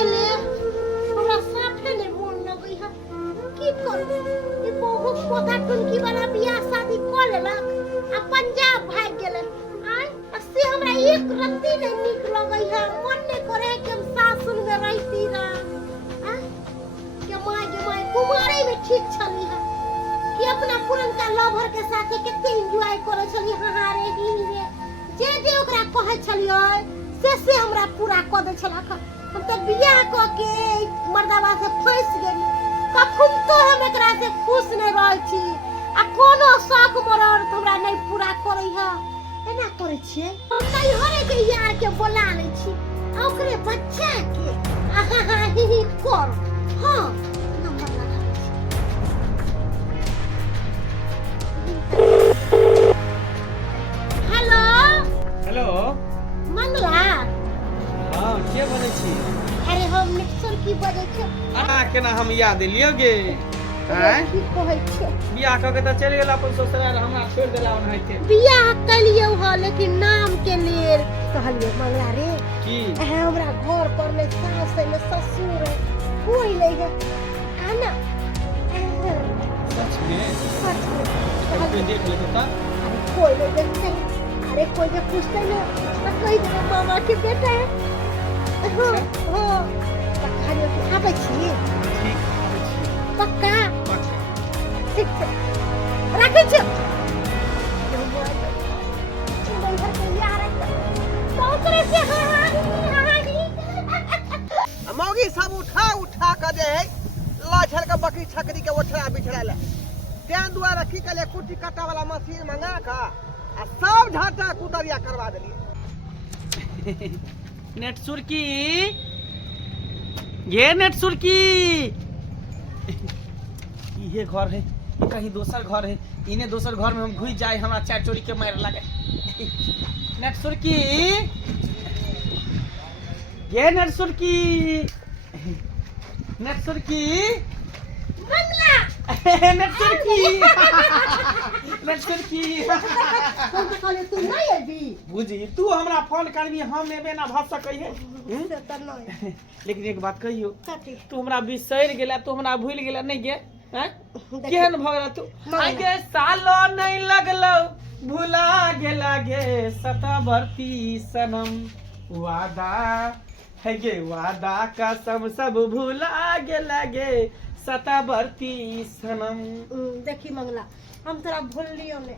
गेले हमरा साथे ने मोन लगई है की करू ई बहुत पोता टुनकी वाला बियाह शादी कर लेलक आ पंजाब भाग गेले आय से हमरा एक रत्ती नहीं निक लगई है मन ने करे कि हम सासुर में रहती ना आ के माय कुमारी में ठीक छली है कि अपना पुरनका लवर के साथे केते एंजॉय करे छली हाहारे ही रे जे ओकरा कहे छलियै से हमरा पूरा क दे छलक हम तो बियाह क के मर्दावा से फंस गेली कखुन तो हम एकरा से खुश नहीं रहै छी आ कोनो शौक मरद हमरा नहीं पूरा करै है एना करै छियै हम नहीं हरे के यार के बोला लै छी आ ओकरे बच्चा के आहा ही कर हां नंबर लगा हेलो हेलो मंगला हाँ के बने छी अरे हम निक्सर की बजे छै केना हम याद लियो गे हैं की कहै छै बियाह क के त चल गेल अपन ससुराल हमरा छोड़ देला ओनाइते बियाह कलियो ह लेकिन नाम के लेल कहलियो मंगला रे की हमरा घर पर में सास है में ससुर है कोई नहीं है आना सच में कहलियो, देख ले तो अरे कोई नहीं देखते अरे कोई जो पूछते ना तो कही दे मामा के बेटा है हाँ हाँ कहलियो कि आबै छी ठीक पक्का पक्का ठीक छै राखै छी मौगी सब उठा के जे है लाछल के बकरी छकरी के ओछड़ा बिछड़ा ले तें दुआरे की कले कुटी काटा वाला मशीन मंगा के आ सब झाटा कुतरिया करवा देलिए नेट सुरकी ये नेट सुरकी ये घर है ये कहीं दोसर घर है इने दोसर घर में हम घुस जाए हमरा चार चोरी के मार लगे नेट सुरकी ये नेट सुरकी नेट सुरकी मंगला नेट सुरकी नेट सुरकी हम तो कहले तू नहीं अभी बुझी तू हमरा फोन करबी हम एबे ना भ सकै है से त नहीं लेकिन एक बात कहियो कथी तू हमरा बिसर गेला तू हमरा भूल गेला नहीं गे हैं केहन भ गेला तू आगे सालो नहीं लगलो भुला गेला गे सतावर्ती सनम वादा है गे वादा कसम सब भुला गेला गे सतावर्ती सनम देखी मंगला हम तोरा भूलियो ने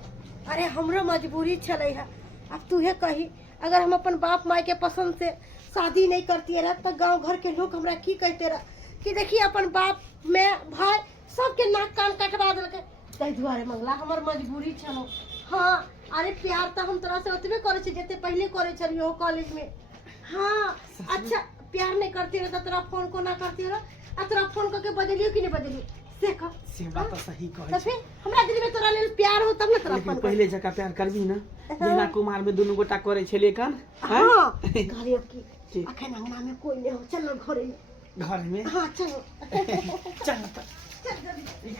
अरे हमरो मजबूरी चले है अब तूहे कही अगर हम अपन बाप माई के पसंद से शादी नहीं करती रह तो गांव घर के लोग हमरा की कहते रह कि देखी अपन बाप मैं भाई सबके नाक कान कटवा देलके ताहि दुआरे मंगला हमर मजबूरी छलो हाँ अरे प्यार तो हम तोरा से ओतबे करे छी जते पहले करे छलियो कॉलेज में हाँ अच्छा प्यार नहीं करती रह तो तोरा फोन को ना करती रह आ तोरा फोन करके बदलियो कि नहीं बदलियो से बात तो सही तो कहै फिर हमरा दिल में तोरा लेल प्यार हो तब ना तोरा लेकिन फोन पहले जका प्यार करबी ना जेना कुमार में दुनु गोटा करे छलिए कन हां घरे की ठीक। अखन अंगना में कोई नहीं हो चलो घरे में घर में हां चलो चल त चल जल्दी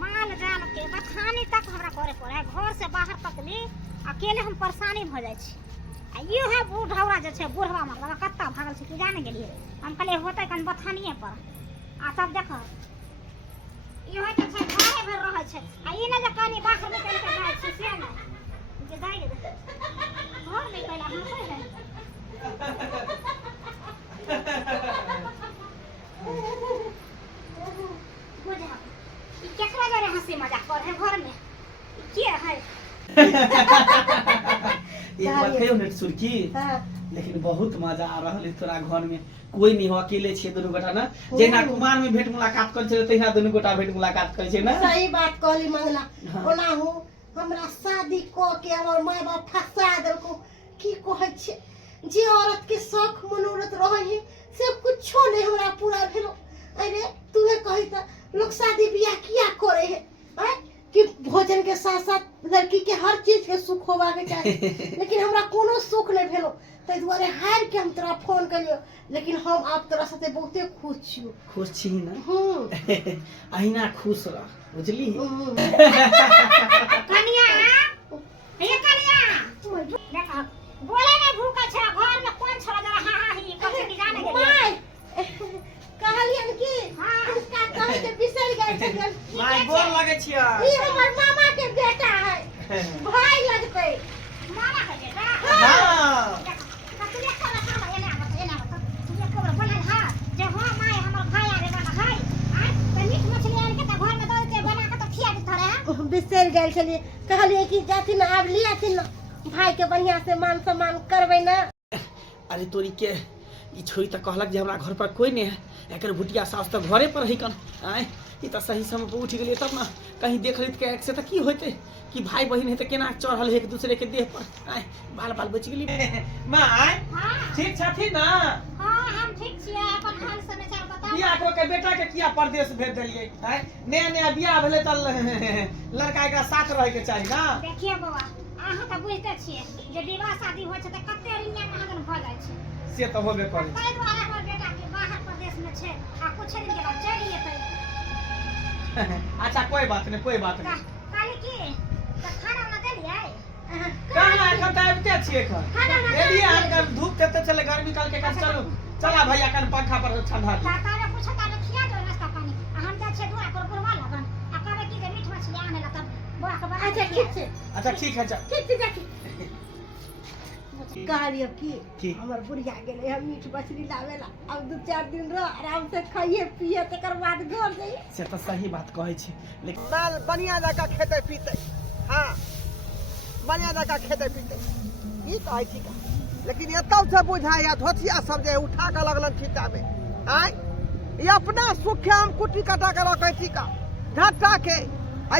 माल जाल के बथानी तक हमरा करे पड़े घर से बाहर तक ली अकेले हम परेशानी भ जाय छी आ ये है बूढ़वा जे छै बूढ़वा मतलब कत्ता भागल छै कि जाने गेलिए हम कहले होतै कन बथानिए पर आ सब देख ये है कि छै घरे भर रहै छै आ ई ने जे कनी बाहर निकल के जाय छै से ने जे दाई घर में कहला हम कहले बुझा ई केकरा जरे हंसी मजाक करे घर में के है एक बात कहियो नेट सुरकी हां लेकिन बहुत मजा आ रहल है तोरा घर में कोई नहीं हो अकेले छे दुनु गोटा ना जेना कुमार में भेंट मुलाकात कर छे तहिना दुनु गोटा भेंट मुलाकात कर छे ना सही बात कहली मंगला हाँ। ओना हो हमरा शादी क के हमर माय बाप फंसा देलको की कहै छे जे औरत के शौक मनोरथ रहै है से कुछो नहीं हमरा पूरा भेलो अरे तूहे कहि त लोग शादी बियाह किया करे है हैं कि भोजन के साथ साथ लड़की के हर चीज के सुख होबा के चाहिए लेकिन हमरा कोनो सुख नहीं भेलो ताहि दुआरे हार के हम तोरा फोन करियो लेकिन हम आप तोरा साथे बहुते खुश छियो खुश छी ना हम्म अहिना खुश रह बुझली कनिया हे कनिया देखा बोले नहीं भूखा छे घर में कौन छोड़ा जरा हां हां ही कछ की जाने के माय कहलियन कि हां का कहे के बिसर गए छे माय गोर लगे छिया ई हमर मामा के बेटा है भाई लगते मामा के बेटा हां कतले कर रहा है एना तू ये खबर बोले हां जे हां माय हमर भाई आवे वाला है आ त मीट मछली आन के त घर में दे के बना के त खिया दे थरे बिसर गए छलिए कहलिए कि जाथिन आब लियाथिन भाई के बढ़िया से मान सम्मान करबै ना। अरे तोरी के ई छोरी त कहलक जे हमरा घर पर कोई नहीं है, एकर भुटिया सास त घरे पर रही कन आय ई त सही समय पर उठ गेलिए तब ना कहीं देख रही के एक से त की होते कि भाई बहिन है त केना चढ़ल है एक दूसरे के देह पर आय बाल बाल बच गेली माय हां ठीक छथि ना। हां हम ठीक छियै अपन हाल समाचार बताओ। बियाह को के बेटा के किया परदेश भेज देलिए आय नया नया बियाह भेले त लड़का एकरा साथ रहे के चाहिए ना। देखिए बाबा अहाँ त बुझते छियै जे विवाह शादी होइ छै त कते रिनिया महाजन भ जाइ छै से त होबे करे ताहि दुआरे हमर बेटा के बाहर प्रदेश में छै आ कुछ दिन के बाद चलि जेतै। अच्छा कोई बात नहीं काली की त खाना बना देलियै कहना एखन त आबिते छियै एखन एलिए आकर धूप तेते चले गर्मी काल के कब चलू चला भैया कन पंखा पर ठंडा दी तारे पूछा तारे खिया दो नाश्ता पानी आ हम जा छै दुआ पर बुरवा लगन आ कहबै की जे मीठ मछली आने ला तब बुआ के बना अच्छा ठीक छै अच्छा ठीक है चल ठीक छै जाके कहलिए की? कि हमर बुढ़िया गेले हम मीठ मछली लावेला अब 2-4 दिन रह आराम से खाइए पिए तकर बाद घर जाइए। से त सही बात कहै छी लेकिन माल बढ़िया जगह खेते पीते हाँ बढ़िया जगह खेते पीते ई कहै छी का लेकिन ये तब से बुझाया धोतिया सब जे उठा के लगलन छिटा में आय ये अपना सुख हम कुटी कटा के रखै छी का झट्टा के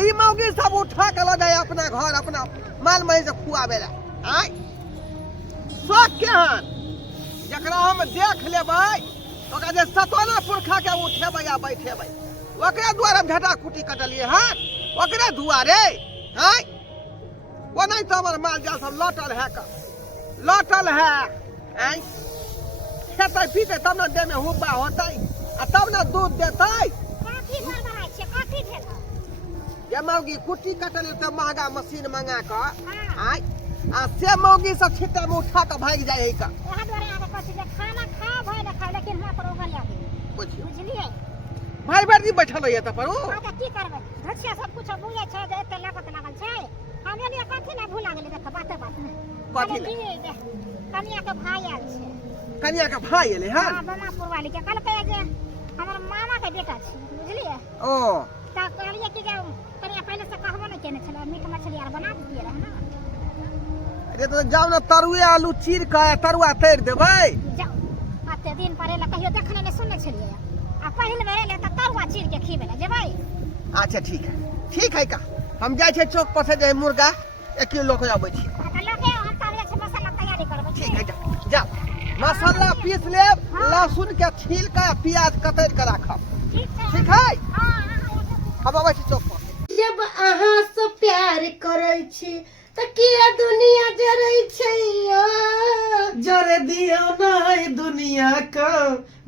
ई मौगी सब उठा के ल जाए अपना घर अपना माल मही से खुआवेला आय शौक केहन जकरा हम देख लेबै ओकरा जे सतोना पुरखा के उठेबै या बैठेबै ओकरे द्वारा झटा कुटी कटलिए हँ ओकरे दुआरे हैं वो नहीं तो हमारे माल जाल सब लौटल है हैं खेते पीते तब ना देह में हुब्बा होतै आ तब ना दूध देतै। काफी बड़बड़ाई छै काफी भेल ये मौगी कुटी कटल तो महंगा मशीन मंगा के हां आय आ से मौगी सब छिट्टा में उठा के भाग जाए है का ओहा द्वारे आके कहै छै जे खाना खा भय न खा लेकिन हमरा पर ओगल लागे बुझियो बुझलियै भाई बेटी बैठल है त पर ओ आ की करबै धछिया सब कुछ बुझै छै जे एते लागत लागल छै हम एलिए कथि ना भुला गेलै देख बाते में कथी ले कनिया के भाई आयल छै कनिया का भाई एले हां हां बमापुर वाली के कहलकै जे हमर मामा के बेटा छै बुझलियै ओ त कहलिए कि जे कनिया पहले से कहबो नै केने छलै मीट मछली आर बना दिए रहे ना अरे तो जाओ ना तरुए आलू चीर के तरुआ तैर देबै जाओ आते दिन पर एला कहियो देखने ने सुनने छलिए आ पहिल बेर एले त तरुआ चीर के खीबे ला जेबै। अच्छा ठीक है का हम जाए छे चौक पर से जे मुर्गा 1 किलो लोग आबै छी त लगे हम तारे छै मसाला तैयारी करबै ठीक है जा मसाला पीस लेब लहसुन के छील के प्याज कतर के राखब ठीक है हां हम आबै छी चौक पर। जब अहाँ से प्यार करै छी त किया दुनिया जरै छै यो जरे दियो नाय दुनिया का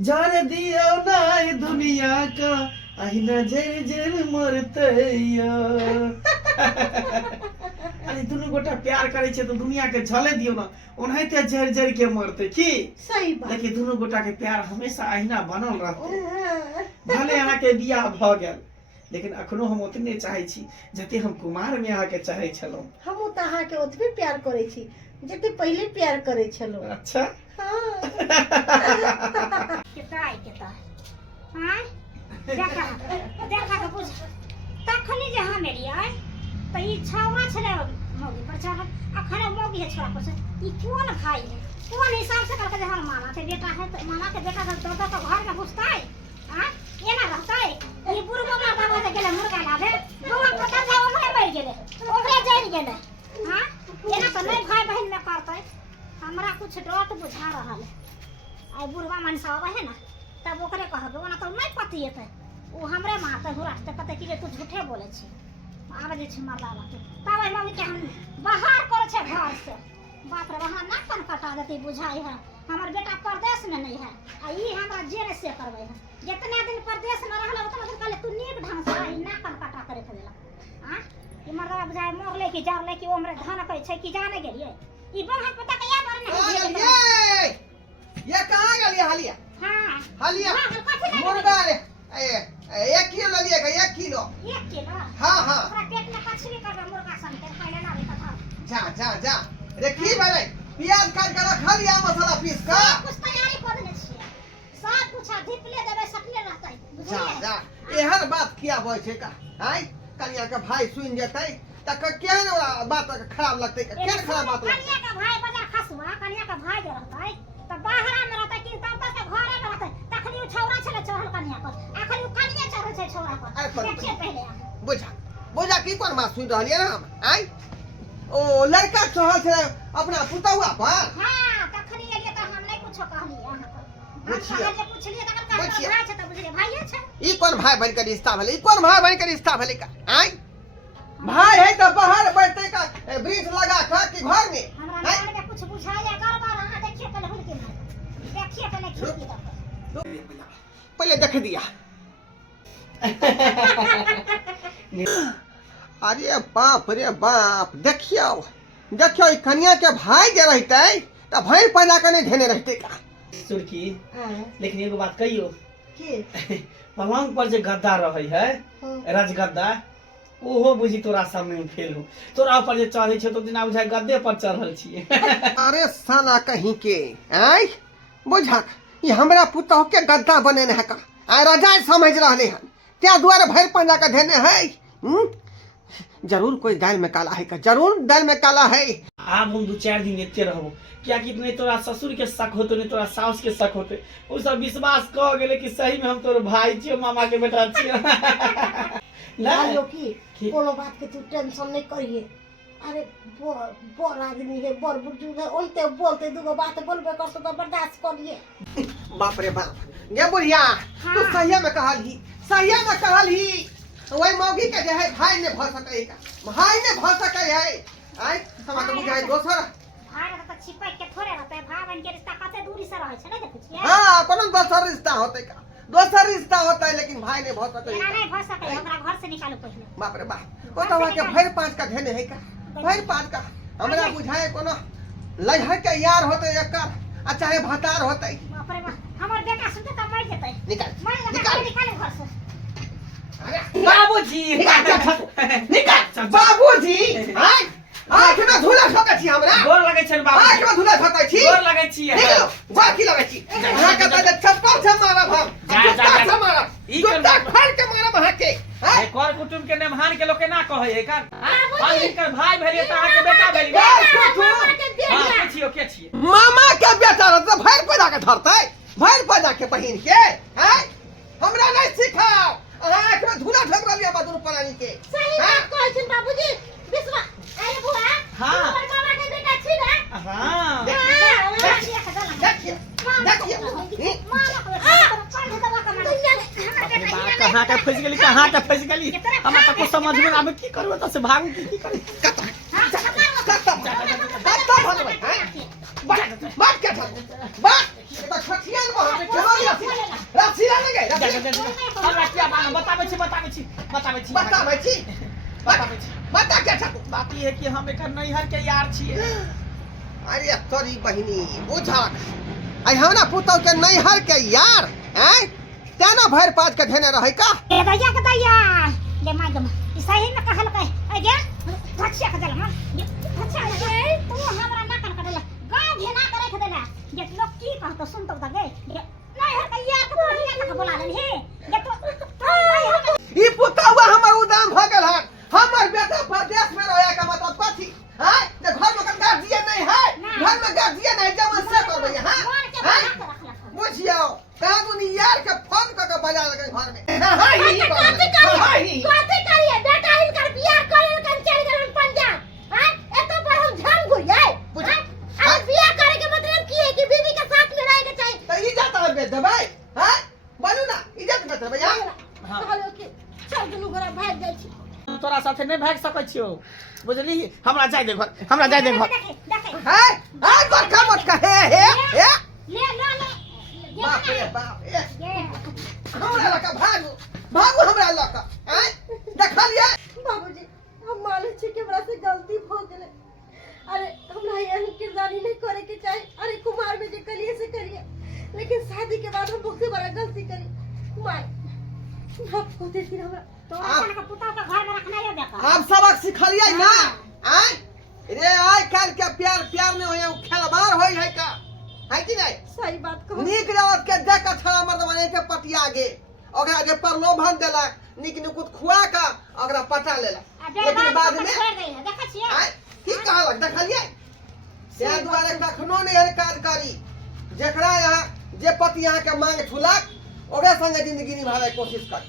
जरे दियो नाय दुनिया का अहिना जर जर मरतैया अरे दुनू गोटा प्यार करे छै तो दुनिया के झले दियो ना ओनाहिते जर जर के मरते की सही बात लेकिन दुनू गोटा के प्यार हमेशा अहिना बनल रहते भले अहाँ के बियाह भ गेल लेकिन अखनो हम उतने चाहे छी जते हम कुमार में अहाँ के चाहे छलौ हम त अहाँ के ओतबे प्यार करै छी जते पहले प्यार करै छलो। अच्छा हां केता हां देखा के बुझ तखनी जे हम एलियै त ई छौरा छले मौगी पर चढ़ल अखन मौगी है छोरा पर ई कोन भाई है कोन हिसाब से कहलकै जे हम मामा के बेटा है त मामा के बेटा तो घर में घुसतै हां एना रहतै ई बुढ़वा माता बाजे गेले मुर्गा लाबे बुढ़वा पता जा ओकरे मर गेले ओकरे जरि गेले हां एना त नहीं भाई बहन में करतै हमरा कुछ डर बुझा रहल है आई बुढ़वा मन से आवे है ना तब ओकरे कहबे ओना तो नहीं पति हेतै ओ हमरे मारते हुराते कहते कि जे तू झूठे बोले छी आवे जे छी मारला लाते तब आई मम्मी के हम बाहर करे छै घर से बाप रे वहां ना कन कटा देती बुझाई है हमर बेटा परदेश में नहीं है आ ई हमरा जेल से करबै है जितना दिन परदेश में रहला उतना दिन कहले तू नीक ढंग से आई ना कन कटा करे देला हां ई मरवा बुझाई मोरले कि जारले कि ओ हमरे धान कहै छै कि जाने गेलिए ई बहन पता कहिया कहाँ गलिए ये कहाँ गलिए हालिया हाँ हालिया हाँ, कथी लगे? मुर्गा रे 1 किलो ले लिएगा 1 किलो 1 किलो हाँ हाँ ओकरा पेट में कचरी करबे मुर्गा सन के पहले लाबे कथा जा जा जा रे की भेलै प्याज काट के रखा लिया मसाला पीस का कुछ तैयारी कर देने छियै सब कुछ धिपले देबे सकले रहतै जा बुझलिए जा एहन बात किया बोल छै का आय कनिया के भाई सुन जेतै त केहन बात खराब लगतै केहन खराब बात लगतै कनिया का भाई बजा खसुआ कनिया का भाई जे रहतै त बाहरा में रहतै कि तब तक घरे में रहतै तखनी उ छौरा छले चढ़ल कनिया पर अखनी उ कनिया चढ़ल छै छौरा अरे पर पर- देखिए पहले बुझा बुझा की कोन बात सुन रहलियै ना हम आय ओ लड़का चढ़ल छै अपना पुतौआ पर हां तखनी एलिए त हम नहीं कुछो कहलिए अहाँ को बुझिए। हम जे पुछलिए त कहलकै बुझिए। भाई छै त बुझलिए भाईए छै ई कोन भाई बन के रिश्ता भेलै ई कोन भाई बन के रिश्ता भेलै का आय भाई है तो बाहर बैठते का ब्रिज लगा के कि घर में हमरा आय? घर में कुछ बुझाइए गड़बड़ अहाँ देखिए पहले हुनके देखिए पहले खेती दो पहले देख दिया अरे बाप रे बाप देखियो देखियो ई कन्या के भाई जे रहते त भैर पैदा के नहीं धेने रहते का सुरखी लेकिन एगो बात कहियो के पलंग पर जे गद्दा रहे है राजगद्दा ओहो बुझी तोरा सामने में फेल हो तोरा ऊपर जे चढ़े छै तो दिना बुझाय गद्दे पर चढ़ल छिए अरे साला कहीं के आय बुझा ई हमरा पुतह के गद्दा बनेने है का आ रजाई समझ रहले हन त्या द्वारे भैर पैदा के धेने है जरूर कोई दाल में काला है का जरूर दाल में काला है आब हम 2-4 दिन एते रहबो क्या कि नहीं तोरा ससुर के शक होते नहीं तोरा सास के शक होते उ सब विश्वास क गेले कि सही में हम तोर भाई छियो मामा के बेटा छियो भाइयों नहीं की कोनो बात के तू टेंशन नहीं करिए अरे बड़ आदमी है बड़ बुजुर्ग है उनते बोलते दुगो बात बोलबे करते तो बर्दाश्त करिए बाप रे बाप गे बुढ़िया तू सहिया में कहल ही वही मौगी के जे है भाई ने भ सकै का भाई ने भ सकै है आय हमरा तो बुझाय दोसर भाई रहता त छिपक के थोड़े रहते भाई बहन के रिश्ता कते दूरी से रहे छै नहीं देखै छियै हां कोनो दोसर रिश्ता होतै का दोसर रिश्ता होता है लेकिन भाई ने भ सकै एना नहीं भ सकै हमरा घर से निकालो पहले बाप रे बाप कोतवा के भैर पांच का धेने है का भैर पांच का हमरा बुझाय कोनो लहर के यार होतै एकर आ चाहे भतार होतै बाप रे बाप हमर बेटा सुनते त मर जेतै निकाल मर निकाल निकाले घर से अरे बाबूजी निकाल बाबूजी आय आँख में धूला ठोकै छी हमरा गोर लगै छै आँख बाबूजी में धूला ठोकै छी गोर लगै छी निकलो बाकी लगे छी अहाँ के तो चप्पल से मारब हम जा, जा, जूता जा। से मारब ई जूता कर- फाड़ के मारब अहाँ के हैं? कर कुटुम के नेमहान के लोग केना कहै है का हम इनकर भाई भेलिए त अहाँ के बेटा भेलिए कर कुटुम। हां के छियो के छिए मामा के बेटा रह तो भैर पैदा के धरतै भैर पैदा के बहिन के हैं हमरा नहीं सिखाओ अहाँ आँख में धूला ठोक रहलिए बदरू प्राणी के सही हैं? बात कहै छिन बाबूजी विश्वा अरे बुआ हाँ। तोहर मामा के बेटा छी ना हां देखिए देखिए कहाँ के फंस गेली कहाँ के फंस गेली हमरा त कुछ समझ में आबे की करबो त से भागू की करी बात क्या था बात ये तो खटियान में हम चलो रसिया लगे हमरा क्या बताबै छी बताबै छी बता क्या था बात ई है कि हम एकर नैहर के यार छिए अरे तोरी बहिनी बुझा आई हमरा पुतौ के नैहर के यार हैं तेना भैर पाँच के धेने रहै का ए दैया के दैया ले माय दम ई सही में कहल के ए गे भछिया के देला भछिया के तू हमरा ना कन करला गांव घेना करे के देला ये लोग की कहतो सुन तो गे नहीं हर कैया के बढ़िया तक बोला ले हे ये तो ई पुतौवा हमर उदाम भ गेल हन हमर बेटा प्रदेश में रहया का मतलब कथी हैं जे घर में गार्जियन नहीं है घर में गार्जियन है जमन से करबै हां बुझियो कानूनी यार के फोन क के बजा लगे घर में हां ही कथी करिए बेटा इनकर बियाह करे कन चल गेलन पंजाब हां एतो पर हम झम घुरिए अरे बियाह करे के मतलब की है कि बीवी के साथ में रहे के चाहिए तो इज्जत आ बे देबै हैं बोलू ना इज्जत बे देबै हां कहलो कि चल दुनू गोरा भाग जाइ छी तोरा साथे नहीं भाग सकै छियो बुझली हमरा जाय दे घर हमरा जाय दे घर देखे हैं हां बरका मत कहे हे ले ले ले बाप रे बाप ए ये हमरा लका भागू हमरा लका हैं देखलिए बाबूजी हम माने छी कि हमरा से गलती हो गेले अरे हमरा एहन किरदारी नहीं करे के चाहिए माफ कर दे फिर हमरा तोरा सन के पुतौ के घर में रखना ये देखा हम सबक सिखलिए ना आय रे आय काल के प्यार प्यार में होय खेलबार होय है का है कि नहीं सही बात कहो नीक रवत के देख के छड़ा मर्दवाने के पटिया गे ओकरा जे प्रलोभन देलक नीक नुकुत खुआ का ओकरा पटा लेलक लेकिन बाद में छोड़ गई है देखा छियै आय की कहलक देखलिए से द्वारे कखनो नहीं हर काज करी जेकरा यहाँ जे पति यहाँ के मांग छुलक ओकरा संगे जिंदगी निभावे कोशिश कर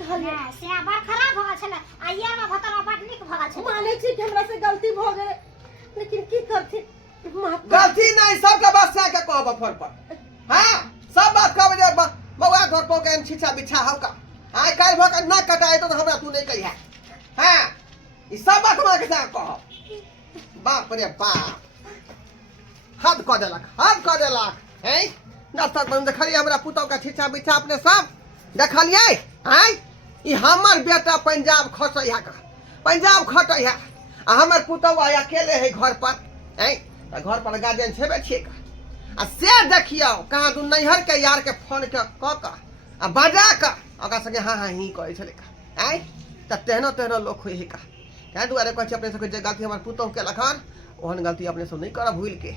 कहलिए हां से बड़ खराब भ गेल आइया में भतरा बड नीक भ गेल माने छी कि हमरा से गलती भ गेलै लेकिन की करथि माफ कर गलती नहीं सबके बस से के कहब फोन पर हां सब बात कहब जे बउआ घर पर के छिछा बिछा हौ का आय काल भ के ना कटाए तो हमरा तू नहीं कहिया हां ई सब बात हमरा के साथ कहब बाप रे बाप हद क देलक हैं नास्ता बंद देखलिए हमरा पुतौ का छिछा बिछा अपने सब देखलिए हैं ई हमर बेटा पंजाब खटैया का पंजाब खटैया आ हमर पुतौ आया अकेले है घर पर हैं त घर पर गार्जियन छेबे छिए का आ से देखियो कहां तू नैहर के यार के फोन के क आ बजा का ओकरा संगे हां हां ही कहै छले का हैं त तेहनो लोग होई है का क्या दुआरे कहै छी अपने सब के जे गलती हमर पुतौ के लखन ओहन गलती अपने सब नहीं करब भूल के